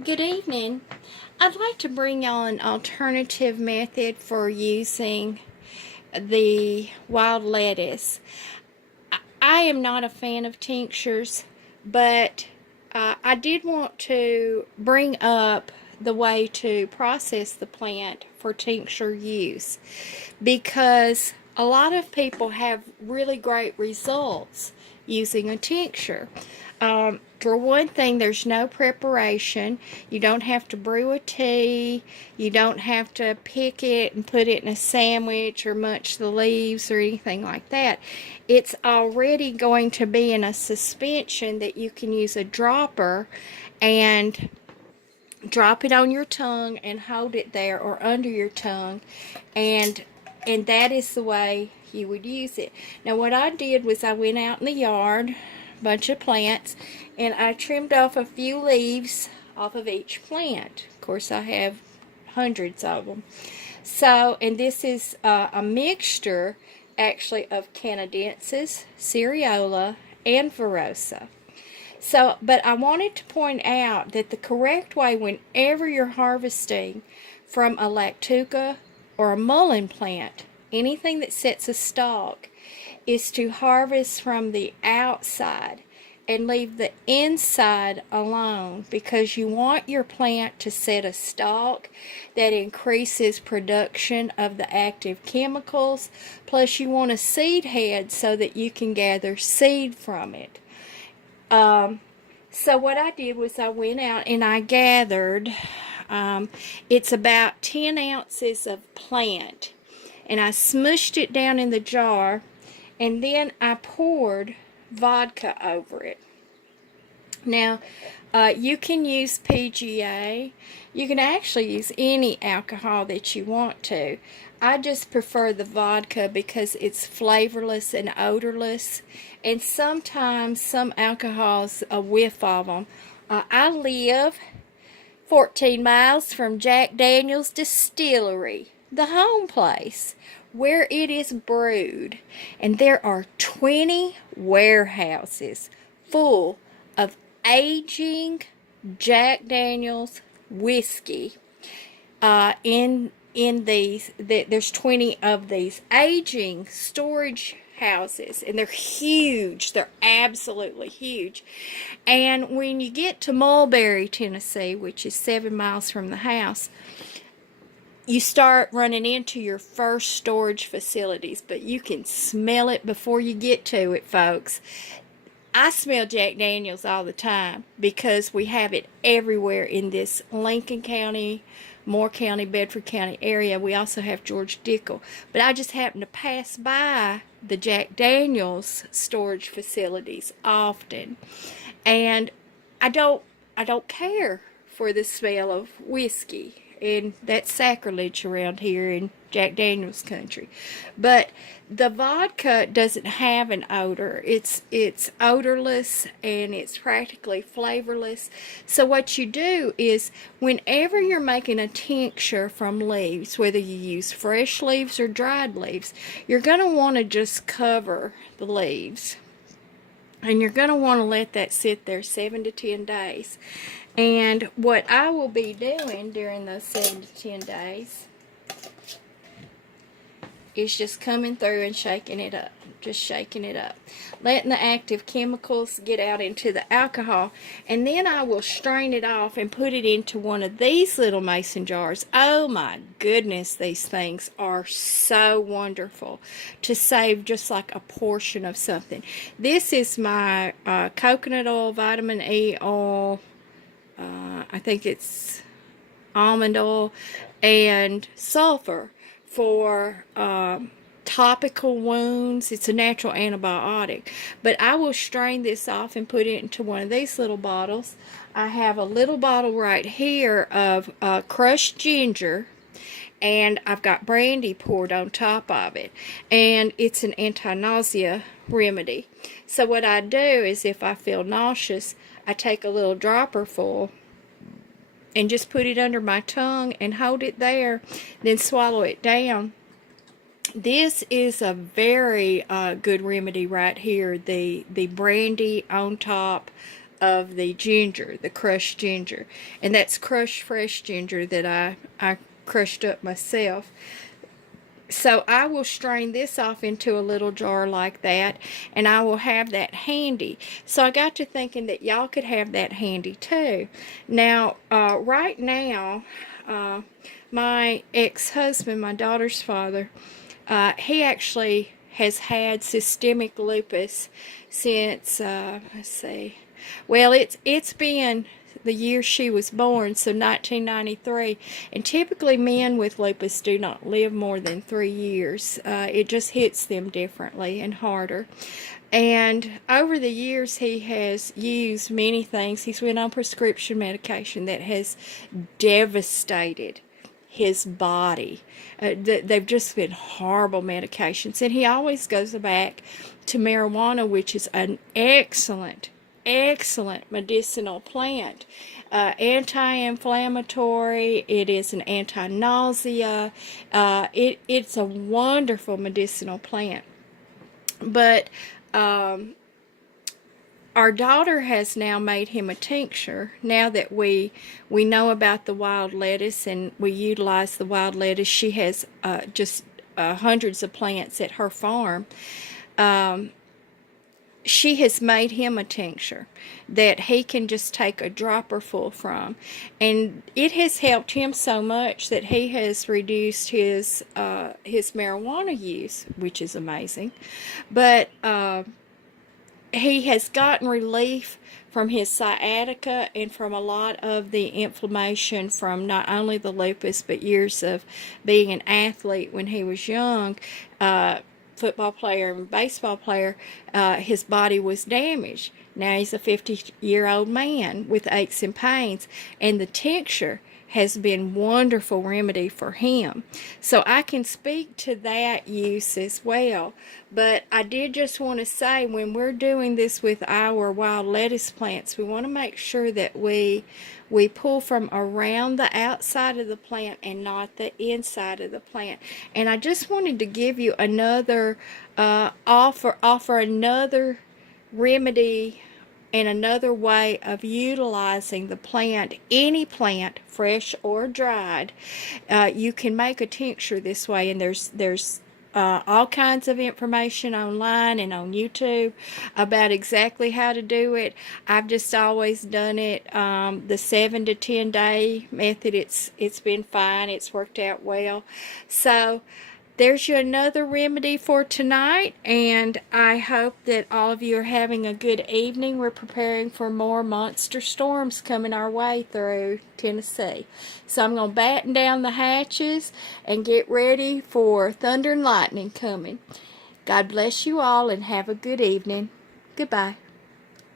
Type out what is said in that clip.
Good evening. I'd like to bring y'all an alternative method for using the wild lettuce. I am not a fan of tinctures, but I did want to bring up the way to process the plant for tincture use because a lot of people have really great results using a tincture. For one thing, there's no preparation. You don't have to brew a tea. You don't have to pick it and put it in a sandwich or munch the leaves or anything like that. It's already going to be in a suspension that you can use a dropper and drop it on your tongue and hold it there or under your tongue, and that is the way you would use it. Now what I did was I went out in the yard, bunch of plants, and I trimmed off a few leaves off of each plant. Of course I have hundreds of them. So, and this is a mixture actually of Canadensis, Cereola, and Verosa. So, but I wanted to point out that the correct way whenever you're harvesting from a lactuca or a mullein plant, anything that sets a stalk, is to harvest from the outside and leave the inside alone, because you want your plant to set a stalk that increases production of the active chemicals, plus you want a seed head so that you can gather seed from it. So what I did was I went out and I gathered, it's about 10 ounces of plant, and I smushed it down in the jar, and then I poured vodka over it. Now, you can use PGA. You can actually use any alcohol that you want to. I just prefer the vodka because it's flavorless and odorless. And sometimes some alcohols, a whiff of them. I live 14 miles from Jack Daniel's Distillery, the home place, where it is brewed. And there are 20 warehouses full of aging Jack Daniel's whiskey. In these, there's 20 of these aging storage houses, and they're huge. They're absolutely huge. And when you get to Mulberry, Tennessee, which is 7 miles from the house, you start running into your first storage facilities, but you can smell it before you get to it, folks. I smell Jack Daniels all the time because we have it everywhere in this Lincoln County, Moore County, Bedford County area. We also have George Dickel. But I just happen to pass by the Jack Daniels storage facilities often. And I don't care for the smell of whiskey. And that's sacrilege around here in Jack Daniels country. But the vodka doesn't have an odor. It's odorless and it's practically flavorless. So what you do is whenever you're making a tincture from leaves, whether you use fresh leaves or dried leaves, you're going to want to just cover the leaves. And you're going to want to let that sit there 7 to 10 days. And what I will be doing during those 7 to 10 days is just coming through and shaking it up. Just shaking it up. Letting the active chemicals get out into the alcohol. And then I will strain it off and put it into one of these little mason jars. Oh my goodness, these things are so wonderful to save just like a portion of something. This is my coconut oil, vitamin E oil, I think it's almond oil, and sulfur for topical wounds. It's a natural antibiotic. But I will strain this off and put it into one of these little bottles. I have a little bottle right here of crushed ginger, and I've got brandy poured on top of it. And it's an anti-nausea remedy. So what I do is if I feel nauseous, I take a little dropper full and just put it under my tongue and hold it there, then swallow it down. This is a very good remedy right here. The brandy on top of the ginger, the crushed ginger. And that's crushed fresh ginger that I crushed up myself. So I will strain this off into a little jar like that, and I will have that handy. So I got to thinking that y'all could have that handy too. Now, right now, my ex-husband, my daughter's father, he actually has had systemic lupus since, let's see, well, it's been the year she was born, so 1993. And typically men with lupus do not live more than 3 years. It just hits them differently and harder. And over the years, he has used many things. He's been on prescription medication that has devastated his body. They've just been horrible medications. And he always goes back to marijuana, which is an excellent medicinal plant. Anti-inflammatory. It is an anti-nausea. It's a wonderful medicinal plant. But our daughter has now made him a tincture. Now that we know about the wild lettuce and we utilize the wild lettuce, she has just hundreds of plants at her farm. She has made him a tincture that he can just take a dropper full from, and it has helped him so much that he has reduced his marijuana use, which is amazing. But he has gotten relief from his sciatica and from a lot of the inflammation from not only the lupus but years of being an athlete when he was young. Football player and baseball player, his body was damaged. Now he's a 50-year-old man with aches and pains, and the tincture has been wonderful remedy for him. So I can speak to that use as well. But I did just want to say, when we're doing this with our wild lettuce plants, we want to make sure that we pull from around the outside of the plant and not the inside of the plant. And I just wanted to give you another offer another remedy and another way of utilizing the plant, any plant, fresh or dried. You can make a tincture this way, and there's all kinds of information online and on YouTube about exactly how to do it. I've just always done it the 7 to 10 day method. It's been fine. It's worked out well. So there's you another remedy for tonight, and I hope that all of you are having a good evening. We're preparing for more monster storms coming our way through Tennessee. So I'm going to batten down the hatches and get ready for thunder and lightning coming. God bless you all and have a good evening. Goodbye.